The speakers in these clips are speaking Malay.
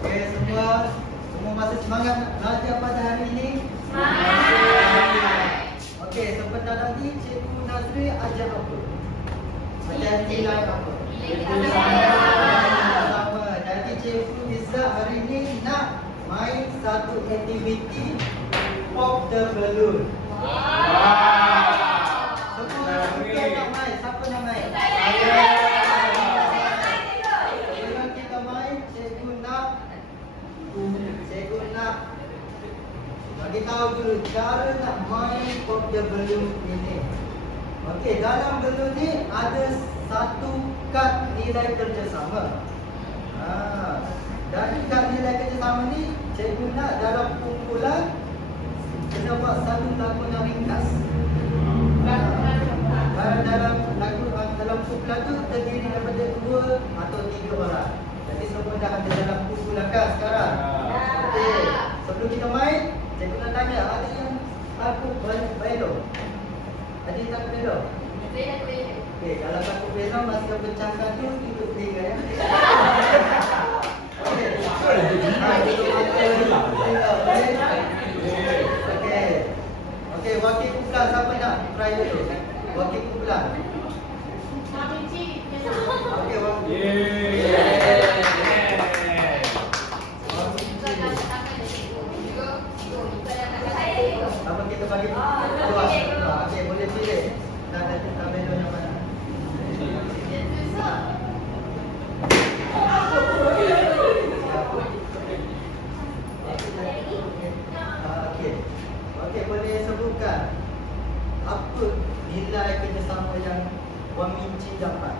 Okey, semua masih semangat nak belajar pada hari ini? Semangat. Okey, sebentar lagi Cikgu Nazri ajar apa? Ajar nilai apa? Sama. Jadi Cikgu Izzah hari ini nak main satu aktiviti pop the balloon. Semua nak main. Siapa nak main? Sebelum kita main, Cikgu nak bagi tahu dulu cara nak main pop the balloon ini. Okey, dalam balloon ni ada satu kad nilai kerjasama. Dan kad nilai kerjasama ni Cikgu nak dalam kumpulan kena buat satu lakonan ringkas. Dalam kumpulan tu terdiri daripada 2 atau 3 orang. Jadi semua dah ada dalam kumpulan kan sekarang? Okey, sebelum kita main, Cikgu nak tanya, ada yang takut belok? Ada yang takut belok? Okey, kalau takut belok, masa pecahkan tu tutup telinga ya. Okey. Okey, wakil kumpulan siapa nak try dulu? Wakil kumpulan. Okey, apa kita bagi dua. Okey, boleh pilih. Kita belo yang mana? Okey, boleh sebutkan apa nilai kerjasama yang Wang Minci dapat?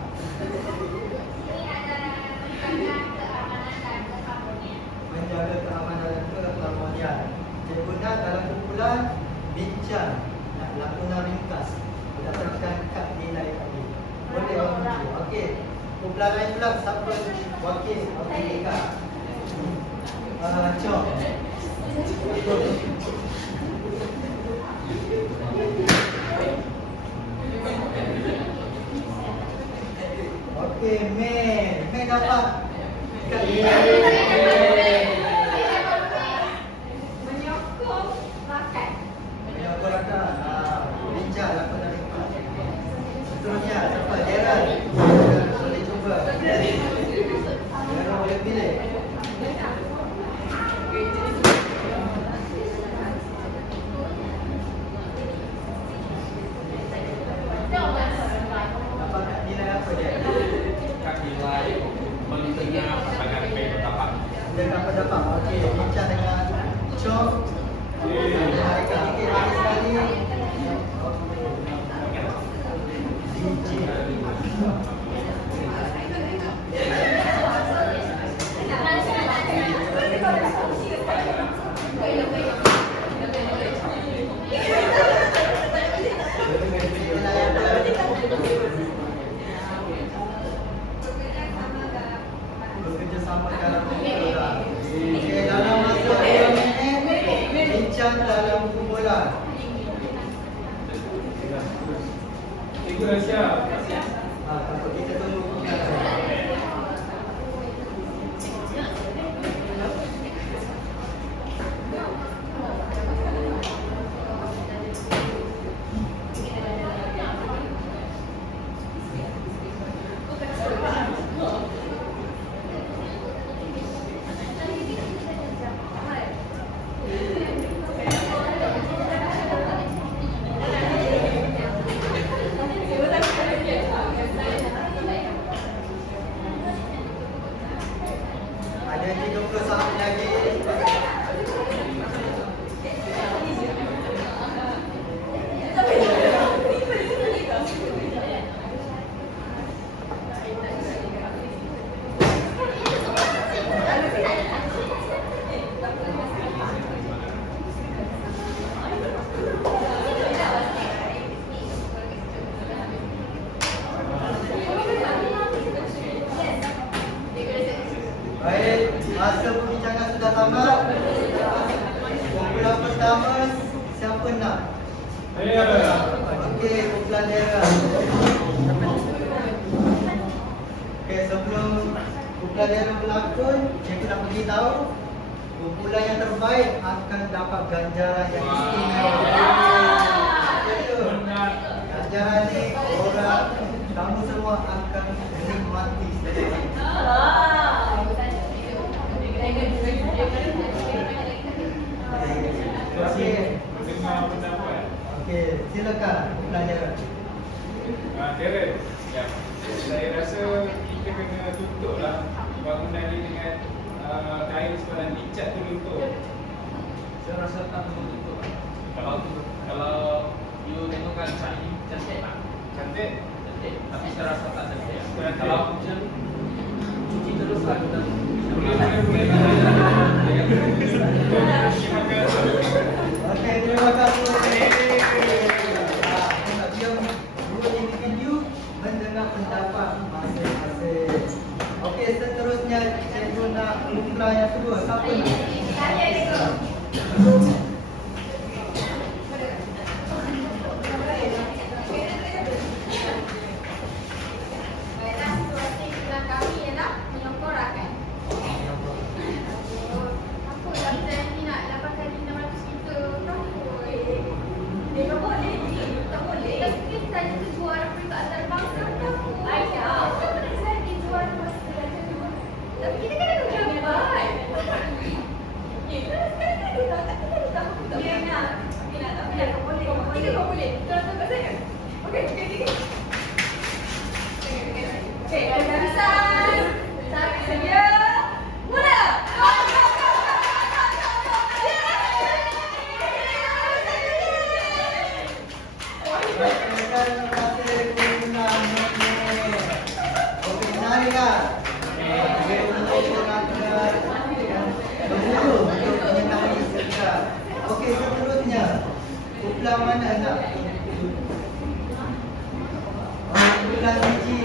Menjaga keamanan dan keharmonian. Cikgu nak dalam kumpulan bincang nak lakonan ringkas berdasarkan kad nilai tadi. Boleh Wang Minci. Okey, kumpulan lain pula siapa wakil? Okey, Kak. Cok. Okey, Mei dapat kad Menyokong rakan. Bincang lakonan ringkas. Seterusnya siapa? Darren. Boleh cuba. Darren boleh pilih. Dapat kad nilai apa dia? Kad nilai menengah pasangan pendapat. Dia dapat. Okey, bincang dengan Chok. Mereka sikit lagi sekali. Bekerjasama dalam kumpulan. Okey, dalam masa 2 minit bincang dalam kumpulan. Cikgu dah siap. Tanpa kita tunggu kumpulan. Ada 30 saat lagi. Baik, masa perbincangan sudah tamat. Kumpulan pertama, siapa nak? Okey, kumpulan daerah. Okey, sebelum kumpulan yang berlakon, saya nak beritahu kumpulan yang terbaik akan dapat ganjaran yang istimewa. Ganjaran ni orang kamu semua akan menikmati. Okey, silakan pelajar. Darren, ya. Saya rasa kita kena tutuplah bangunan ni dengan kain sekolah dicat tu tutup. Saya rasa tak perlu tutup. Kalau you tengokkan cat ni cantik tak? Cantik. Cantik. Tapi saya rasa tak cantik. Cantik. Kalau hujan cuci terus lah kita. Boleh. Okey, terima kasih. Mendengar pendapat masing-masing. Okey, seterusnya saya pun nak putra yang kedua. Siapa ni? Okey, seterusnya kumpulan mana nak? Kumpulan biji.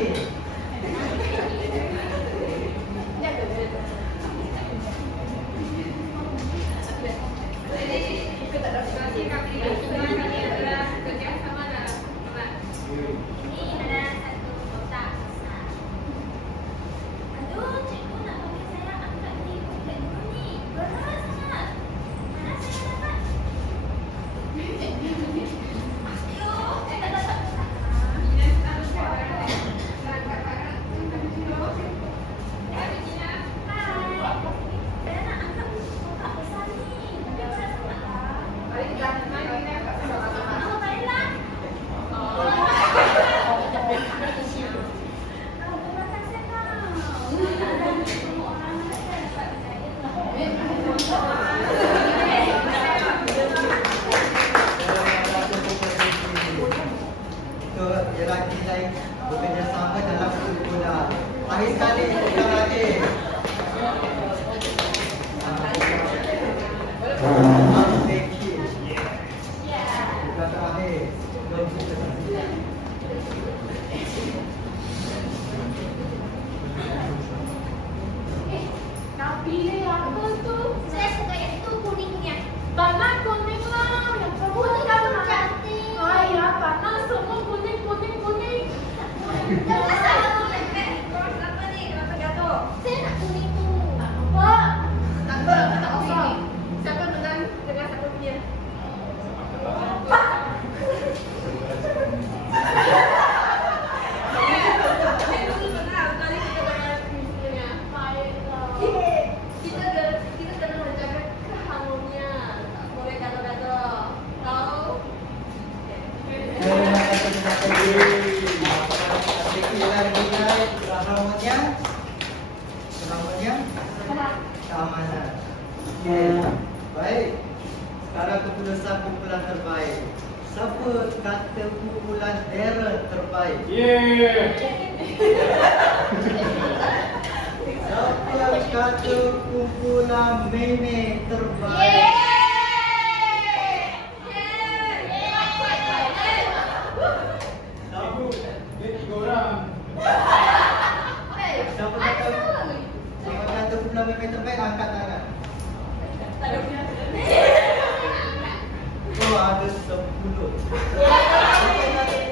Lelaki lain bekerjasama dalam kumpulan. Akhir kali kumpulan lagi. Kumpulan terakhir. Nak pilih apa tu? Saya suka yang itu kuningnya. Banyak kuning lah. Yang kuning kamu cantik. Ayah, panas semua kuning. Jangan salah kuning. Apa ni? Kenapa gaduh? Saya nak kuning tu. Apa? Tak apa, tak usah. Siapa menang dengan siapa punya? Keamanan. Baik. Sekarang keputusan kumpulan terbaik. Siapa kata kumpulan Darren terbaik? Siapa kata kumpulan Meme terbaik? Siapa kata kumpulan Meme terbaik? Angkat tangan. Oh, ada 10.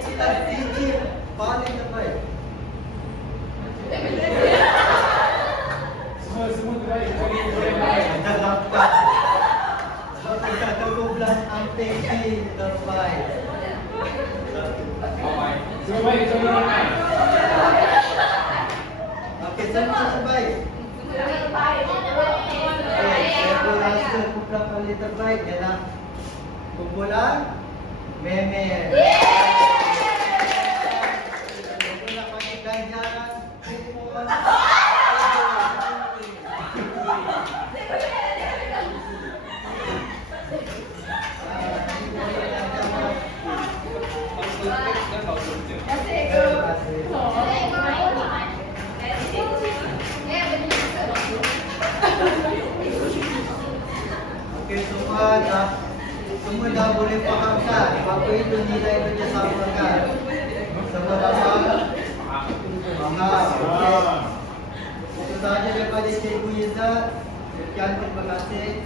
Kita Cici paling terbaik. semua terbaik. Dah dapat. Kita 12 amping terbaik. Terbaik sama ramai. Okey, semua terbaik. Saya rasa kumpulan paling terbaik ialah kumpulan Meme. Kumpulan paling ganjaran kumpulan. Okey, semua dah boleh fahamkan apa itu nilai kerjasamakan. Semua dah faham? Faham. Okey. Itu sahaja daripada Cikgu Izzat. Sekian, terima kasih.